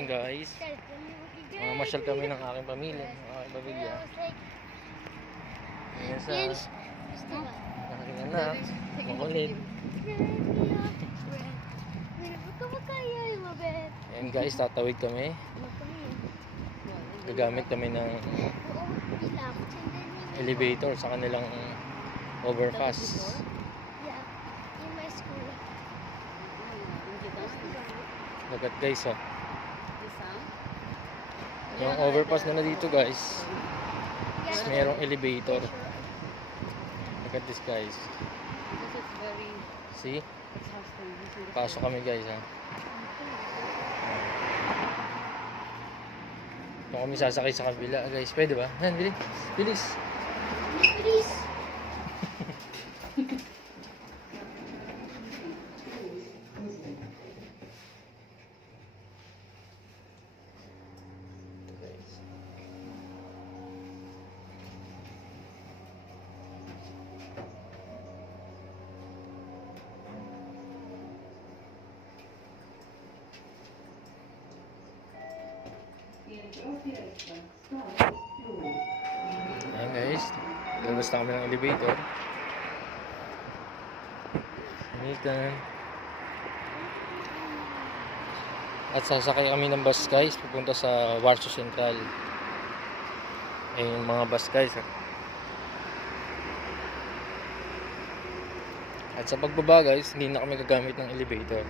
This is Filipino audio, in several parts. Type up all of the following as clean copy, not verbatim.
Ayun guys, mamasyal kami ng aking pamilya, ng aking pamilya. Ayan sa aking anak, makulit. Ayan guys, tatawid kami. Gagamit kami ng elevator sa kanilang overpass. Lagat guys ha. Yung overpass na dito guys, is merong elevator. Look at this guys. See? Pasok kami guys ha. Kung kami sasakay sa kabila guys, pwede ba? Yan, bilis. Bilis. Bilis. Ayan guys, lalabas na kami ng elevator. Sinitan. At sasakay kami ng bus guys, pupunta sa Warsaw Central. Ayun yung mga bus guys ha. At sa pagbaba guys, hindi na kami gagamit ng elevator.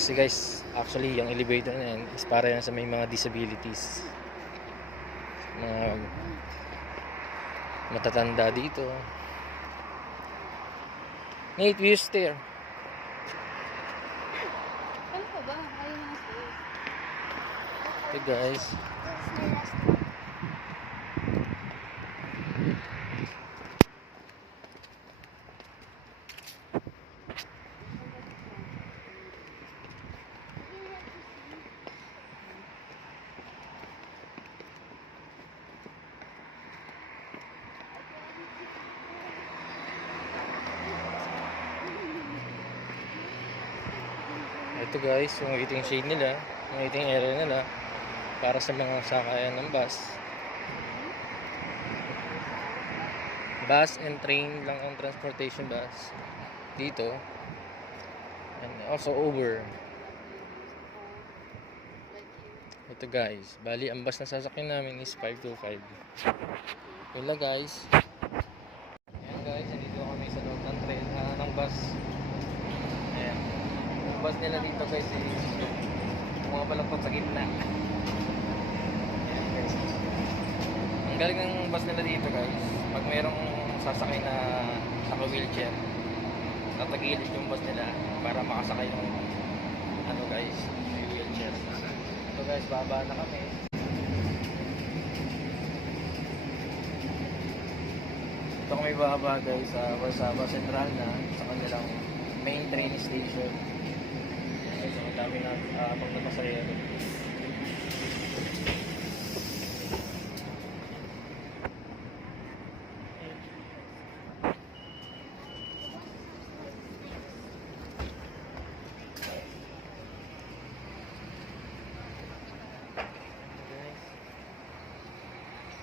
Kasi guys, actually yung elevator na yan is para yan sa may mga disabilities, mga matatanda dito. Nate, will you stare? Ano pa ba? Ayaw na stay. Okay guys, ito guys, yung waiting shade nila, yung waiting area nila para sa mga sakayan ng bus. Bus and train lang ang transportation bus dito. And also Uber. Ito guys, bali ang bus na sasakyan namin is 525. Yun lang guys. Ayan guys, nandito kami sa loob ng train ng bus. Ayan. Yung bus nila dito guys is mga balaktot sa gitna. Ayan guys. Ang galing ng bus nila dito guys, pag mayroong sasakay na naka-wheelchair, tatagilid yung bus nila para makasakay ng ano guys, may wheelchair. So guys, baba na kami. Ito kami baba guys sa Warsaw Central na sa kanilang main train station. Guys, ang dami na pang napasayero.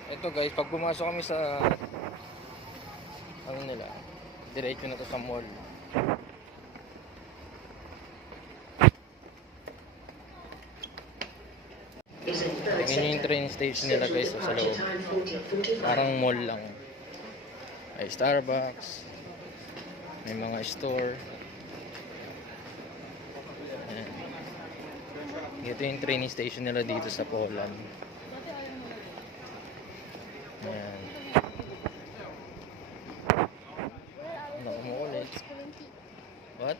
Ito guys, pag pumasok kami sa ano nila, diretso na to sa mall. Ganyan yung train station nila guys sa loob. Parang mall lang. May Starbucks, may mga store. Ayan. Ito yung train station nila dito sa Poland. Ayan. Naku mo ulit. What?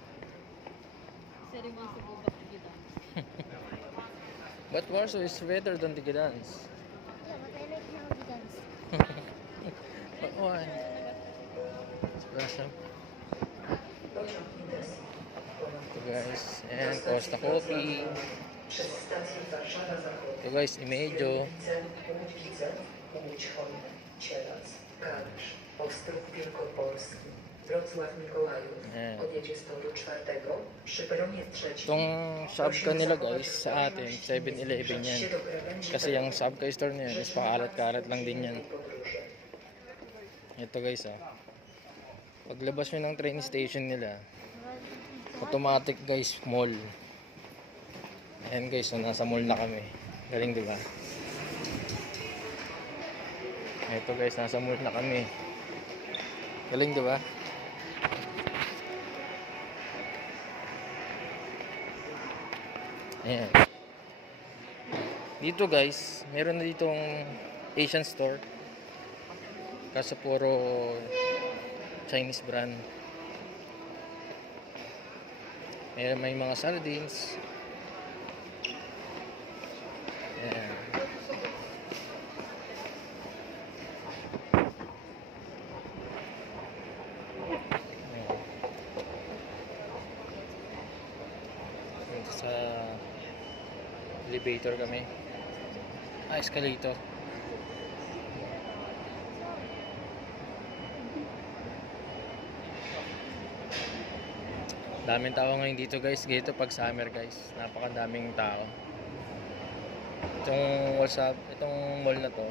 But Warsaw is better than the Gdansk. Yeah, but I like now the dance. But why? It's Warsaw. Ito guys, ayan, Costa Coffee. Ito guys, Imedyo. Łódź Chojna, Cielac, Kalisz, Ostrów Wielkopolski, Wrocław Mikołajów. Ayan. Odjedzie z toru 4 przy peronie 3. Itong Sabka nila guys, sa atin, 7-Eleven yan. Kasi yung Sabka store na yan is pakalat-karat lang din yan. Ito guys paglabas nyo ng train station nila, automatic guys, mall. Ayan guys, nasa mall na kami. Galing diba? Ito guys, nasa mall na kami. Galing diba? Ayan. Dito guys, meron na ditong Asian store. Kaso puro Chinese brand. May mga sardines. Ayan. Dito sa elevator kami. Escalator. Daming tao ngayon dito guys. Dito pag summer guys, napakadaming tao. Itong mall na to,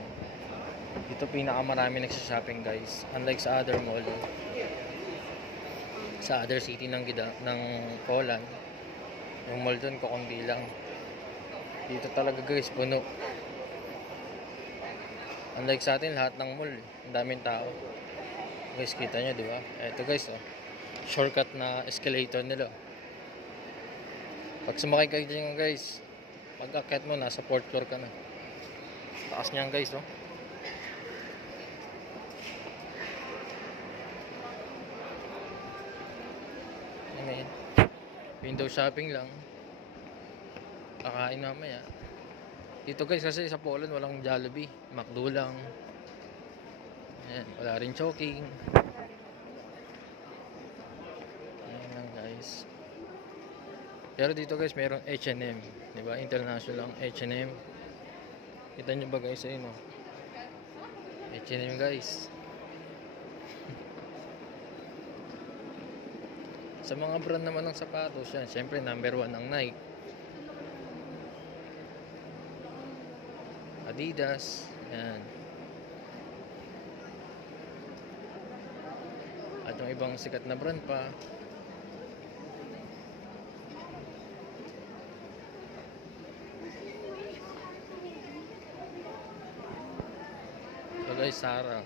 dito pinakamarami nagsha-shopping guys. Unlike sa other mall, sa other city ng Poland, yung mall dun kukunti lang. Dito talaga guys, puno. Unlike sa atin, lahat ng mall, ang daming tao. Guys, kita nyo, di ba? Ito guys, shortcut na escalator nila. Pag sumakay kayo dyan guys, pag-akyat mo, nasa 4th floor ka na. Taas niyan guys, Ayan. Window shopping lang. Kakain mamaya. Dito guys, kasi sa Poland walang Jollibee, McDo lang. Ayan, wala rin choking. Ayan lang guys. Pero dito guys, mayroong H&M, di ba? International ang H&M. Kita nyo ba guys, ayun H&M guys. Sa mga brand naman ng sapatos yan, syempre number 1 ang Nike, Adidas, yan. At yung ibang sikat na brand pa. So guys, Zara.